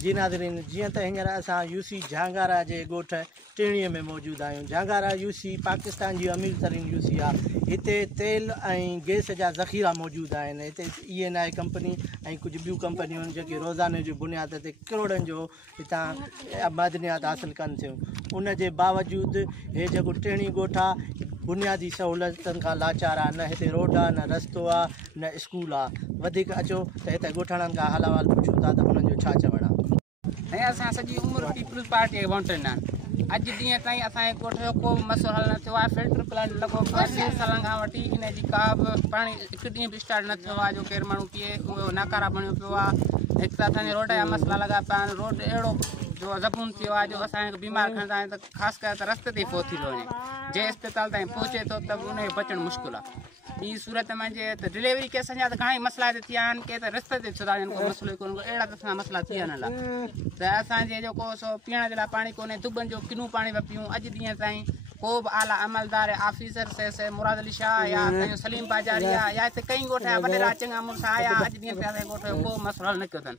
जी नाज़रीन, जीअं त हींअर असां यूसी झांगारा जे ॻोठ टिणीअ में मौजूदु आहियूं। झांगारा यूसी पाकिस्तान जी अमीर तरीन यूसी आहे। हिते तेल ऐं गैस जा ज़ख़ीरा मौजूदु आहिनि। हिते ENI कंपनी ऐं कुझु ॿियूं कंपनियूं आहिनि जेके रोज़ाने जी बुनियाद ते किरोड़नि जो हितां मादनियात हासिलु कनि थियूं। उन जे बावजूदि हे जेको टिणी ॻोठ आहे बुनियादी सहूलियतनि खां लाचार आहे। न हिते रोड आहे, न रस्तो आहे, न स्कूल आहे। वधीक अचो त हिते ॻोठाणनि खां हाल अहिवाल पुछूं था त उन्हनि जो छा चवणु आहे। ऐं असां सॼी उमिरि पीपल्स पार्टी खे वोटंदा आहिनि। अॼु ॾींहं ताईं असांजे ॻोठ जो को बि मसइलो हल न थियो आहे। फिल्टर प्लांट लॻो 5 सालनि खां वठी इन जी का बि पाणी हिकु ॾींहुं बि स्टार्ट न थियो आहे जो केरु माण्हू पीए। उहो नाकारा बणियो पियो आहे। हिकु त असांजे रोड जा मसइला लॻा पिया आहिनि। रोड अहिड़ो जो ज़बून थियो आहे जो असांखे बीमार खणंदा आहिनि त ख़ासि करे त रस्ते ते पहुची थो वञे। जे अस्पताल ताईं पहुचे थो त उनखे बचणु मुश्किल आहे। ॿी सूरत में जे त डिलीवरी केसनि जा त घणा ई मसइला हिते थिया आहिनि। के त रस्ते ते छुदा आहिनि, को मसइलो कोन्हे। अहिड़ा त असां मसइला थिया न त असांजे जेको सो पीअण जे लाइ पाणी कोन्हे। दुबनि जो किनूं पाणी पिया पियूं। अॼु ॾींहं ताईं को बि आला अमलदार ऑफिसर से मुराद अली शाह या असांजो सलीम बाजारिया या हिते कई ॻोठ जा वॾेरा चङा मुड़ुस आया। अॼु ॾींहं ते असांजे ॻोठ जो को मसइलो हल न कयो अथनि।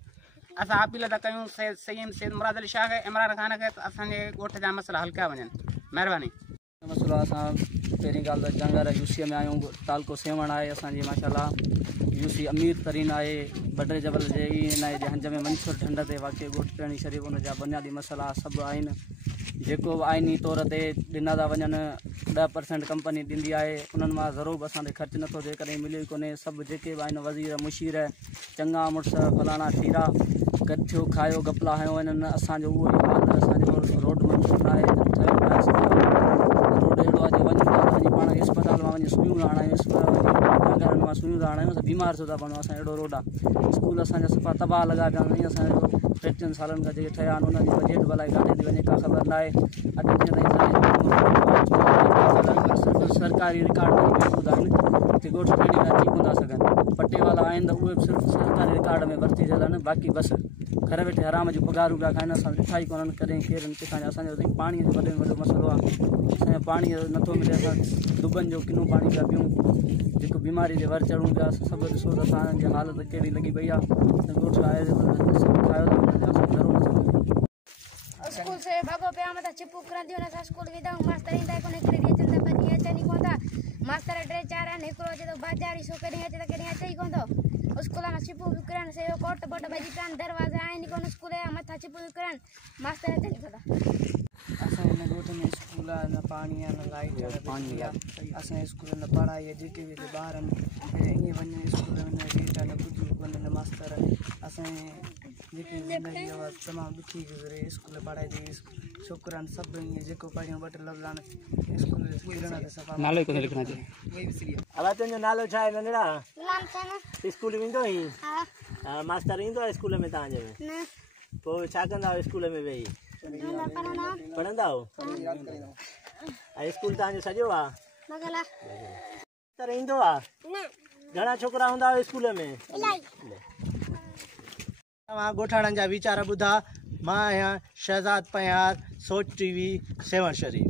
असां अपील था कयूं सैयद मुराद अली शाह खे, इमरान खान खे त असांजे ॻोठ जा मसइला हल कया वञनि। महिरबानी। मसइलो असां पहिरीं ॻाल्हि त झांगारा यूसी में आहियूं। तालको सेवण आहे असांजी माशाल्लाह। यूसी अमीर तरीन आहे। बडरे जबल जे ENI जे हंज में मंसूर ढंढ ते वाक़ई ॻोठ टिणी शरीफ़ उन जा बुनियादी मसइला सभु आहिनि। जेको बि आइनी तौर ते ॾिना था वञनि 10% कंपनी ॾींदी आहे। उन्हनि मां ज़रूरु बि असां ते ख़र्चु नथो थिए करे मिलियो ई कोन्हे। सभु जेके बि आहिनि वज़ीर मुशीर चङा मुड़ुस फलाणा ठीरा गठियो खायो गपला हयो वञनि। असांजो उहो ई हाल। असांजो रोड मंज़ूर आहे ठहियो न आहे। रोड अहिड़ो आहे जो वञूं था वञी पाण अस्पताल मां वञी सुइयूं था हणायूं। घरनि मां सुइयूं था हणायूं त बीमार छो था पवूं। असां अहिड़ो रोड आहे। स्कूल असांजा सफ़ा तबाह लॻा पिया आहिनि। असांजो 3 सालनि खां जेके ठहिया आहिनि उन्हनि जी बजट भलाई काॾे थी वञे का ख़बर न आहे। अॼु सिर्फ़ु सरकारी रिकॉर्ड में मौजूदु आहिनि। हिते ॻोठ टिणी में अची कोन था सघनि। पटे वाला आहिनि त उहे बि सिर्फ़ु सरकारी रिकॉर्ड में भर्तीजियल आहिनि। बाक़ी बसि घर वेठे आराम जूं पघारूं पिया खाइनि। असां ॾिठा ई कोन्हनि कॾहिं केरु किथां। असांजो पाणीअ जो वॾे में वॾो मसइलो आहे। असांजो पाणी नथो मिले। असां दुबनि जो किनूं पाणी पिया पियूं। जेको बीमारी जे वर चढ़ूं पिया। सभु ॾिसो त असांजी हालत कहिड़ी लॻी पई आहे। ॻोठ आहे सभु खायो था स्कूल से भागो पे आम त चिपू करंदी न स्कूल विदा मास्टर इंदा कोने करे चंदा पर ये चनी कोंदा मास्टर ड्रे चार ने एकरो जे तो बाजारी सो करे त करे अचई कोंदो स्कूल में चिपू करन से कोट बोट बजी कान दरवाजा आइन कोन स्कूल मथा चिपू करन मास्टर चनी कोंदा। असा ने गोठ में स्कूल न पानी न लाइट न पानी असा स्कूल न पढ़ाई जेके भी बाहर ये वने स्कूल में रेट न कुछ कोन न मास्टर असा जेके जिंदगी तमाम दुखी गुजरे स्कूल पढ़ाई दी शुक्रन सब जेको पढ़ियो बट लवलान स्कूल किरण ते सफा नालो को लिखना चाहिए। अब तुझो नालो छा है नंढड़ा नाम छा स्कूल वेंदो ही हां मास्टर ईंदो स्कूल में तां जे न पोइ छा कंदा स्कूल में वेही पढ़ंदा हो स्कूल तां जो सजो आ मगला तर ईंदो आ न घणा छोकरा हुंदा स्कूल में इलाही। ॻोठाणनि जा वीचार ॿुधा। मां आहियां शहज़ाद पयार, सोच TV, सेवण शरीफ़।